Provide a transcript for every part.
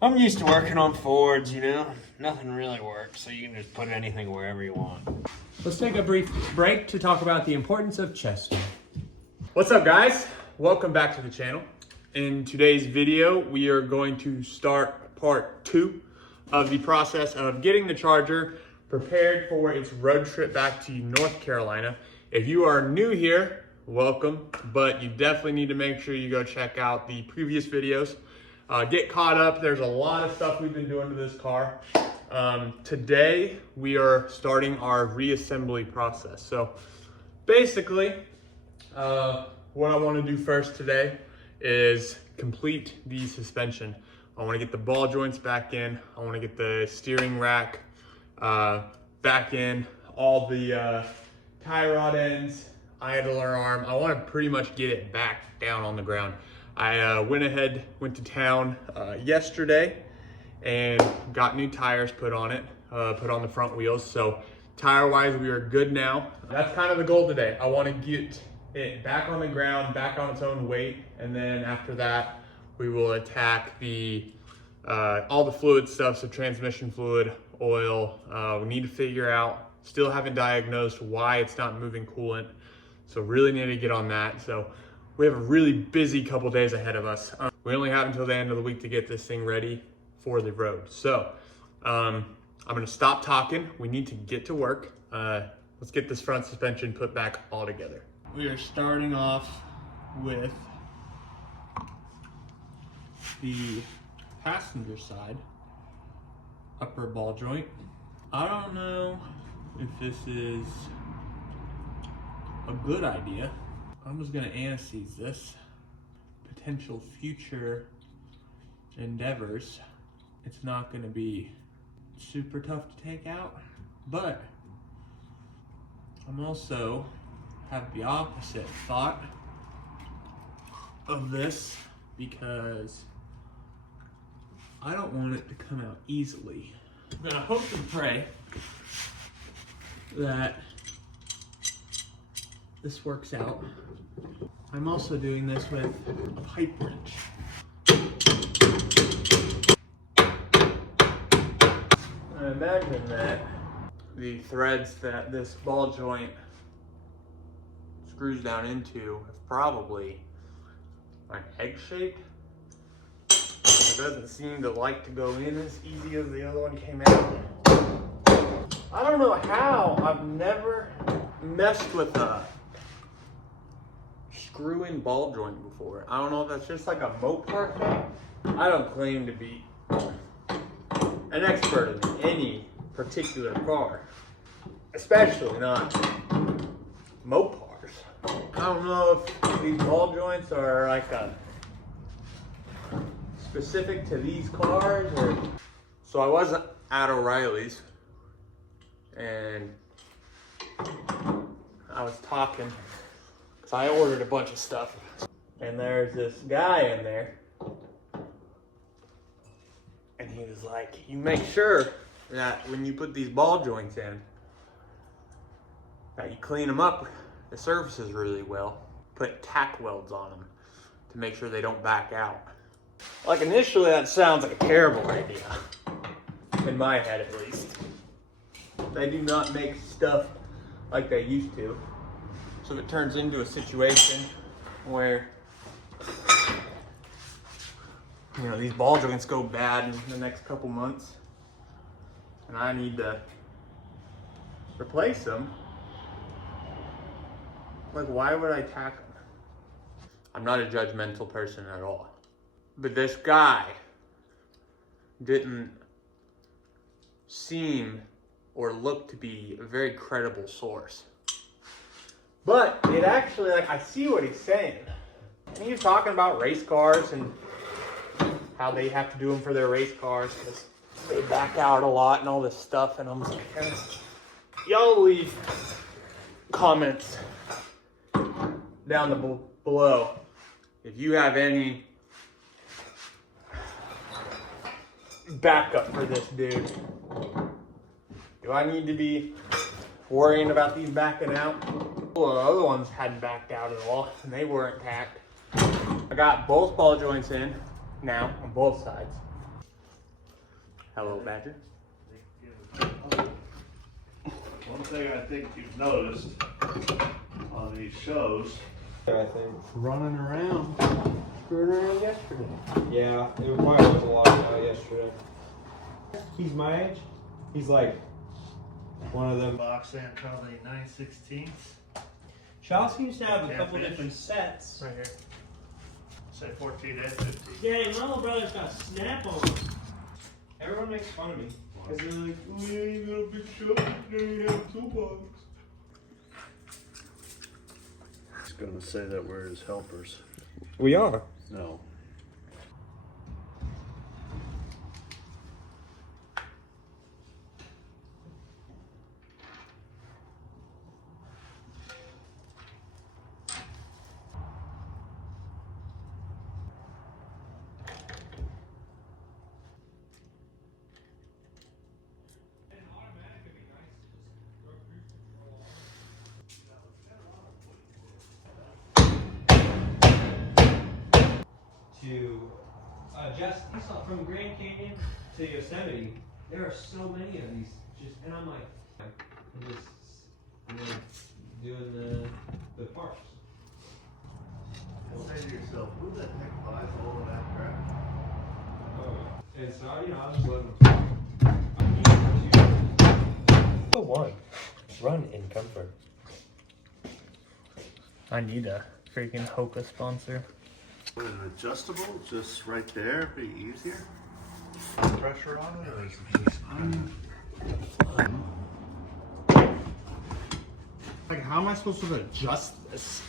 I'm used to working on Fords, you know? Nothing really works, so you can just put anything wherever you want. Let's take a brief break to talk about the importance of chest. What's up, guys? Welcome back to the channel. In today's video, we are going to start part 2 of the process of getting the Charger prepared for its road trip back to North Carolina. If you are new here, welcome, but you definitely need to make sure you go check out the previous videos. Get caught up. There's a lot of stuff we've been doing to this car. Today, we are starting our reassembly process. So basically, what I want to do first today is complete the suspension. I want to get the ball joints back in. I want to get the steering rack back in, all the tie rod ends, idler arm. I want to pretty much get it back down on the ground. I went to town yesterday and got new tires put on it, put on the front wheels. So tire-wise, we are good now. That's kind of the goal today. I want to get it back on the ground, back on its own weight, and then after that, we will attack the all the fluid stuff, so transmission fluid, oil. We need to figure out, still haven't diagnosed why it's not moving coolant, so really need to get on that. So we have a really busy couple days ahead of us. We only have until the end of the week to get this thing ready for the road. So I'm gonna stop talking. We need to get to work. Let's get this front suspension put back all together. We are starting off with the passenger side upper ball joint. I don't know if this is a good idea. I'm just gonna anesthetize this. Potential future endeavors. It's not gonna be super tough to take out, but I'm also have the opposite thought of this because I don't want it to come out easily. I'm gonna hope and pray that this works out. I'm also doing this with a pipe wrench. I imagine that the threads that this ball joint screws down into have probably like egg-shaped. It doesn't seem to like to go in as easy as the other one came out. I don't know how. I've never messed with a screw-in ball joint before. I don't know if that's just like a Mopar thing. I don't claim to be an expert in any particular car, especially not Mopars. I don't know if these ball joints are like a specific to these cars or. So I was at O'Reilly's and I was talking because I ordered a bunch of stuff, and there's this guy in there, and he was like, you make sure that when you put these ball joints in, that you clean them up, the surfaces really well, put tack welds on them to make sure they don't back out. Like initially that sounds like a terrible idea, in my head at least. They do not make stuff like they used to. So if it turns into a situation where, you know, these ball joints go bad in the next couple months and I need to replace them, like why would I tack them? I'm not a judgmental person at all. But this guy didn't seem or look to be a very credible source. But it actually, like, I see what he's saying. And he was talking about race cars and how they have to do them for their race cars because they back out a lot and all this stuff. And I'm just like, y'all leave comments down below if you have any backup for this dude. Do I need to be worrying about these backing out? Well, the other ones hadn't backed out at all, and they weren't tacked. I got both ball joints in now on both sides. Hello, Badger. One thing I think you've noticed on these shows, I think. Running around. Screwing around yesterday. Yeah, it probably was a lot yesterday. He's my age. He's like one of them. box and probably 9/16. Chelsea used to have a Yeah, couple finish. different sets. Right here. Say 14 and 15. Yeah, my little brother's got snap on them. Everyone makes fun of me. Because they're like, oh yeah, you got a big shop, now you have two bucks. He's gonna say that we're his helpers. We are. No. To adjust from Grand Canyon to Yosemite, there are so many of these. And I'm like, I'm just doing the parks. Say to yourself, who the heck buys all of that crap? Oh, and so I was just letting them. One, run in comfort. I need a freaking Hoka sponsor. An adjustable, just right there, be easier. Pressure on it, or is it Like, how am I supposed to adjust this?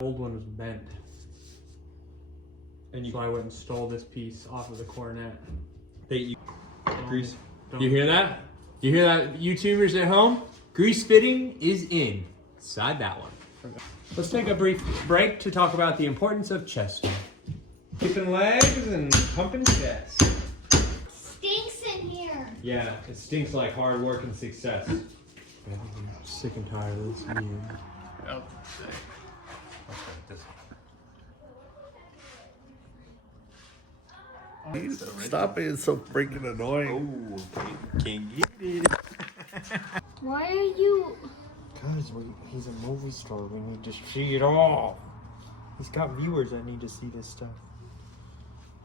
Old one was bent, and so I went and stole this piece off of the Coronet. Grease. You hear that? You hear that, YouTubers at home? Grease fitting is inside that one. Let's take a brief break to talk about the importance of chest. Keeping legs and pumping chest. Stinks in here. Yeah, it stinks like hard work and success. I'm sick and tired of this. Oh, stop being so freaking annoying. Can't get it. Why are you? Because he's a movie star. We need to see it all. He's got viewers that need to see this stuff.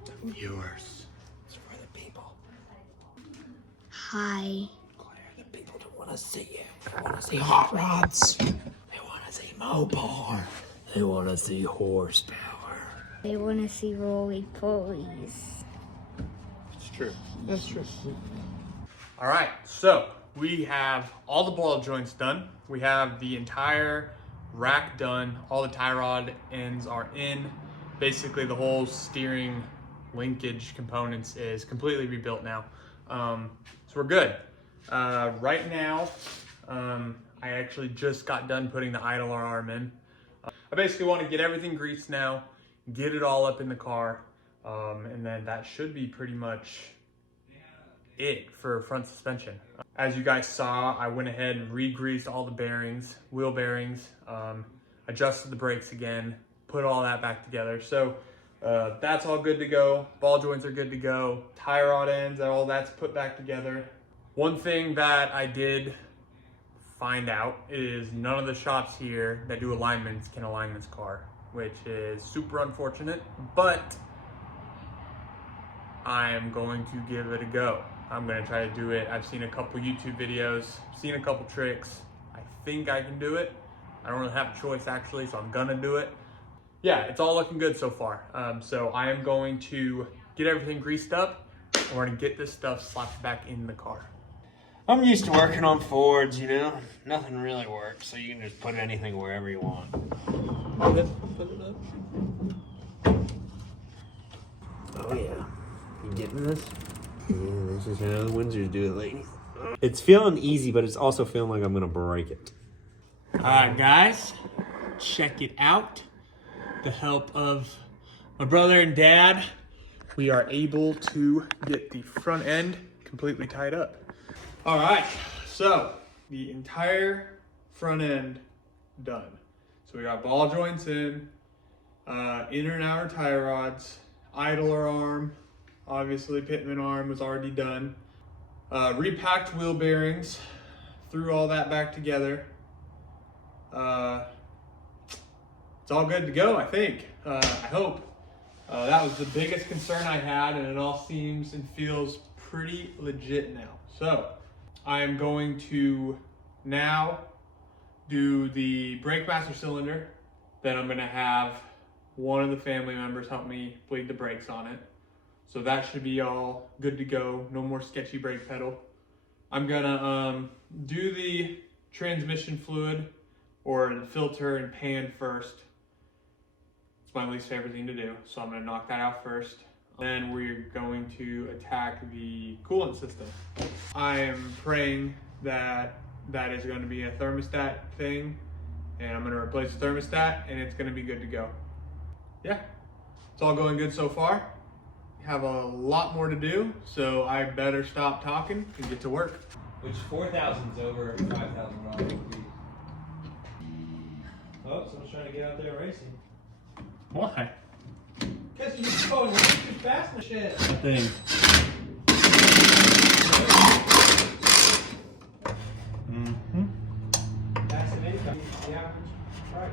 The viewers. It's for the people. Hi. Claire, the people don't want to see you. They want to see hot rods. They want to see Mopar. They want to see horsepower. They want to see roly polies. It's true. That's true. All right, so we have all the ball joints done. We have the entire rack done. All the tie rod ends are in. Basically, the whole steering linkage components is completely rebuilt now. So we're good. Right now, I actually just got done putting the idler arm in. I basically want to get everything greased now, get it all up in the car, and then that should be pretty much it for front suspension. As you guys saw, I went ahead and re-greased all the bearings, wheel bearings, adjusted the brakes again, put all that back together. So that's all good to go. Ball joints are good to go. Tie rod ends, all that's put back together. One thing that I did find out is none of the shops here that do alignments can align this car, which is super unfortunate, but I am going to give it a go. I'm gonna try to do it. I've seen a couple YouTube videos, seen a couple tricks. I think I can do it. I don't really have a choice actually, so I'm gonna do it. Yeah, it's all looking good so far. So I am going to get everything greased up, and we're gonna get this stuff slapped back in the car. I'm used to working on Fords, you know? Nothing really works, so you can just put anything wherever you want. Put it up. Oh yeah. You getting this? This is how the Windsors do it, ladies. It's feeling easy, but it's also feeling like I'm gonna break it. All right, guys, check it out. The help of my brother and dad, we are able to get the front end completely tied up. All right, so the entire front end done. So we got ball joints in, inner and outer tie rods, idler arm, obviously pitman arm was already done. Repacked wheel bearings, threw all that back together. It's all good to go, I think. I hope. That was the biggest concern I had, and it all seems and feels pretty legit now. So I am going to now do the brake master cylinder. Then I'm gonna have one of the family members help me bleed the brakes on it. So that should be all good to go. No more sketchy brake pedal. I'm gonna do the transmission fluid or the filter and pan first. It's my least favorite thing to do, so I'm gonna knock that out first. Then we're going to attack the coolant system. I am praying that that is going to be a thermostat thing, and I'm gonna replace the thermostat, and it's gonna be good to go. Yeah, it's all going good so far. Have a lot more to do, so I better stop talking and get to work. Which 4,000 is over $5,000 would be. Oh, someone's trying to get out there racing. Why? Because you're going way too fast and shit. I think. Passive income, the average price.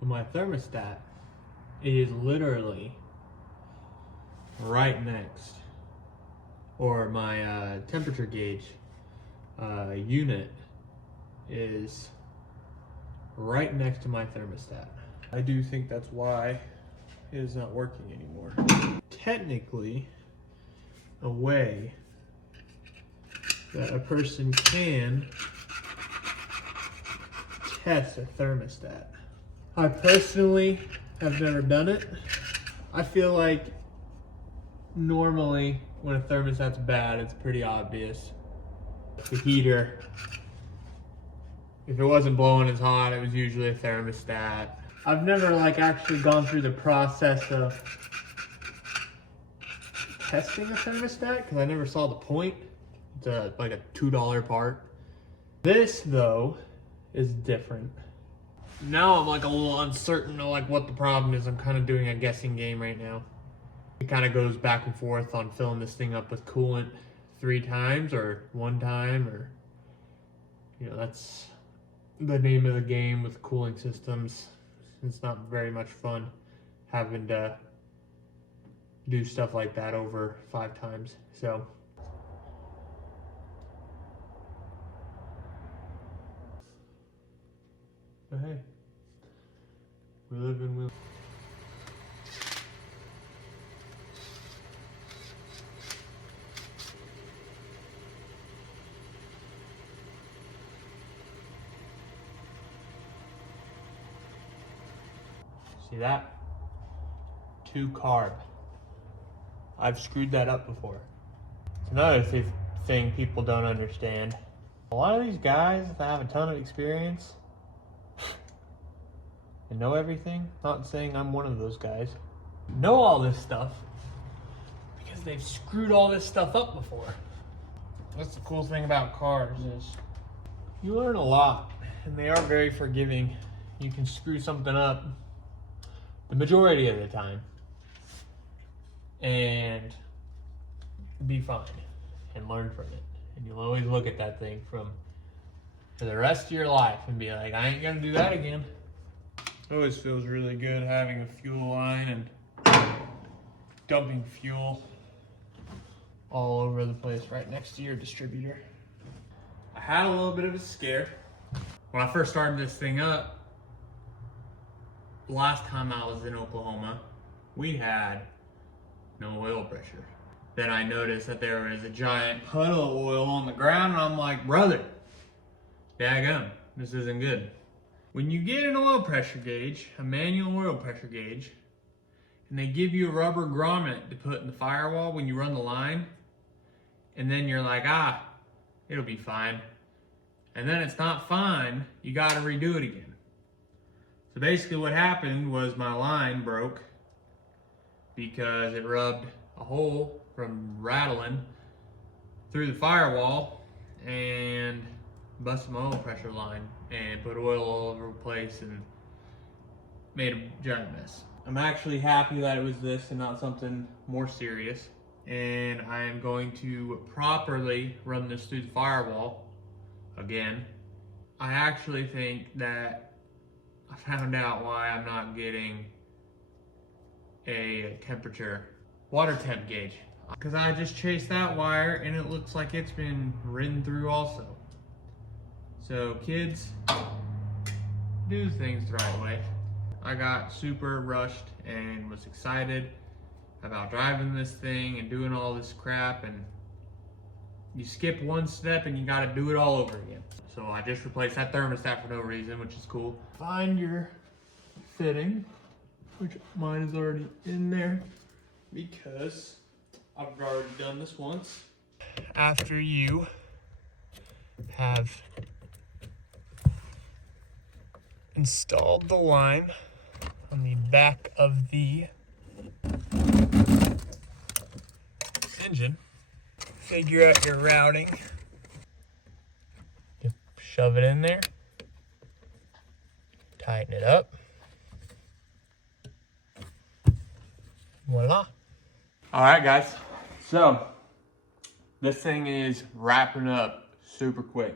My thermostat is literally right next, or my temperature gauge unit is right next to my thermostat. I do think that's why it is not working anymore. Technically, a way that a person can test a thermostat. I personally have never done it. I feel like normally when a thermostat's bad, it's pretty obvious. The heater, if it wasn't blowing as hot, it was usually a thermostat. I've never actually gone through the process of testing a thermostat because I never saw the point. It's like a $2 part. This though is different. Now I'm a little uncertain of what the problem is. I'm kind of doing a guessing game right now. It kind of goes back and forth on filling this thing up with coolant 3 times or 1 time, or that's the name of the game with cooling systems. It's not very much fun having to do stuff like that over 5 times. So but hey, we live and we. See that? 2 carb. I've screwed that up before. It's another thing people don't understand. A lot of these guys that have a ton of experience and know everything, not saying I'm one of those guys, know all this stuff because they've screwed all this stuff up before. That's the cool thing about cars is you learn a lot, and they are very forgiving. You can screw something up the majority of the time and be fine and learn from it. And you'll always look at that thing from for the rest of your life and be like, I ain't gonna do that again. It always feels really good having a fuel line and dumping fuel all over the place right next to your distributor. I had a little bit of a scare. When I first started this thing up, last time I was in Oklahoma, we had no oil pressure. Then I noticed that there was a giant puddle of oil on the ground, and I'm like, brother, daggum, this isn't good. When you get an oil pressure gauge, a manual oil pressure gauge, and they give you a rubber grommet to put in the firewall when you run the line, and then you're like, it'll be fine. And then it's not fine, you gotta redo it again. So basically what happened was my line broke because it rubbed a hole from rattling through the firewall and busted my oil pressure line and put oil all over the place and made a giant mess. I'm actually happy that it was this and not something more serious. And I am going to properly run this through the firewall again. I actually think that I found out why I'm not getting a temperature water temp gauge, because I just chased that wire and it looks like it's been ridden through also. So kids, do things the right way. I got super rushed and was excited about driving this thing and doing all this crap, and you skip one step and you got to do it all over again. So I just replaced that thermostat for no reason, which is cool. Find your fitting, which mine is already in there because I've already done this once. After you have installed the line on the back of the engine, figure out your routing, just shove it in there, tighten it up, voila. All right, guys, so this thing is wrapping up super quick.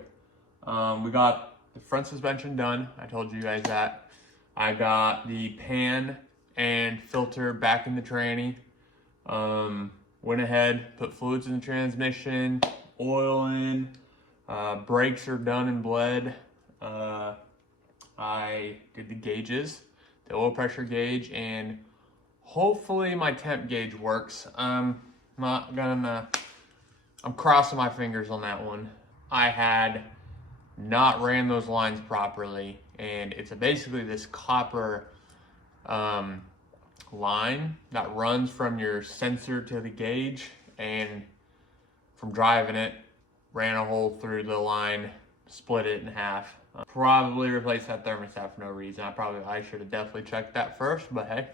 We got the front suspension done. I told you guys that. I got the pan and filter back in the tranny. Went ahead, put fluids in the transmission, oil in, brakes are done and bled. I did the gauges, the oil pressure gauge, and hopefully my temp gauge works. I'm crossing my fingers on that one. I had not ran those lines properly, and it's basically this copper line that runs from your sensor to the gauge, and from driving it, ran a hole through the line, split it in half. Probably replaced that thermostat for no reason. I should have definitely checked that first, but hey,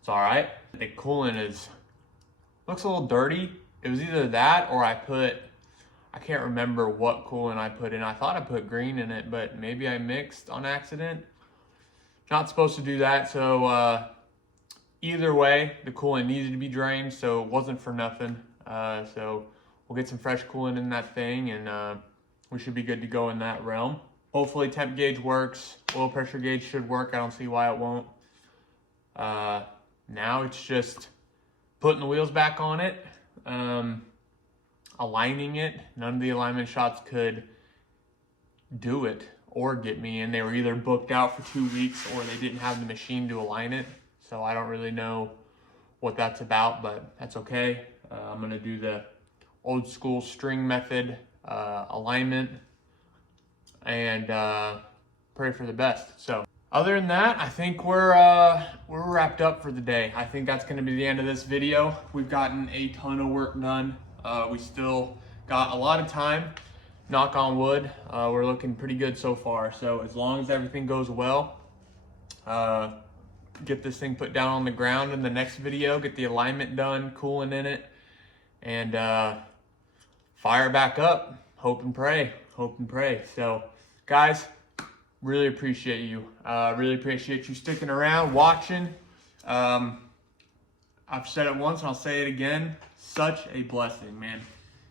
it's all right. The coolant looks a little dirty. It was either that or I can't remember what coolant I put in. I thought I put green in it, but maybe I mixed on accident. Not supposed to do that, so either way, the coolant needed to be drained, so it wasn't for nothing. So we'll get some fresh coolant in that thing, and we should be good to go in that realm. Hopefully temp gauge works. Oil pressure gauge should work. I don't see why it won't. Now it's just putting the wheels back on it, aligning it. None of the alignment shots could do it or get me in. They were either booked out for 2 weeks or they didn't have the machine to align it. So I don't really know what that's about, but that's okay. I'm gonna do the old school string method alignment and pray for the best. So other than that, I think we're wrapped up for the day. I think that's gonna be the end of this video. We've gotten a ton of work done. We still got a lot of time, knock on wood. We're looking pretty good so far. So as long as everything goes well, get this thing put down on the ground in the next video, get the alignment done, coolant in it, and fire back up. Hope and pray. So guys, really appreciate you. Really appreciate you sticking around, watching. I've said it once and I'll say it again. Such a blessing, man.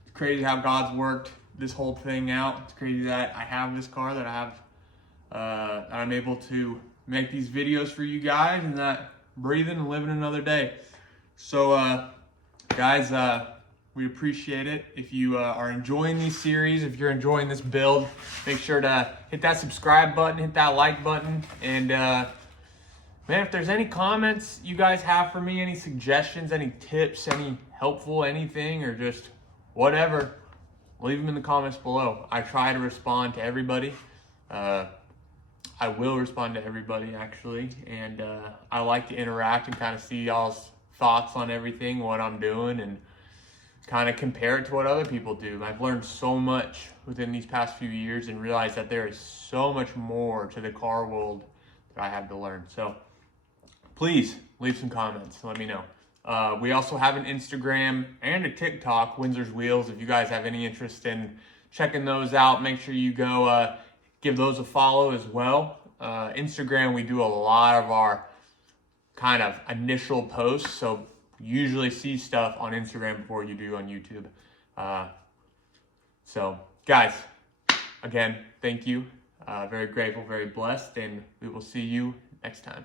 It's crazy how God's worked this whole thing out. It's crazy that I have this car, that I have, I'm able to make these videos for you guys, and that breathing and living another day. So guys, we appreciate it. If you are enjoying these series, if you're enjoying this build, make sure to hit that subscribe button, hit that like button, and man, if there's any comments you guys have for me, any suggestions, any tips, any helpful anything, or just whatever, leave them in the comments below. I try to respond to everybody. I will respond to everybody, actually, and I like to interact and kind of see y'all's thoughts on everything, what I'm doing, and kind of compare it to what other people do. I've learned so much within these past few years and realized that there is so much more to the car world that I have to learn. So please leave some comments, let me know. We also have an Instagram and a TikTok, WindsorsWheels. If you guys have any interest in checking those out, make sure you go give those a follow as well. Instagram, we do a lot of our kind of initial posts, so usually see stuff on Instagram before you do on YouTube. So guys, again, thank you. Very grateful, very blessed, and we will see you next time.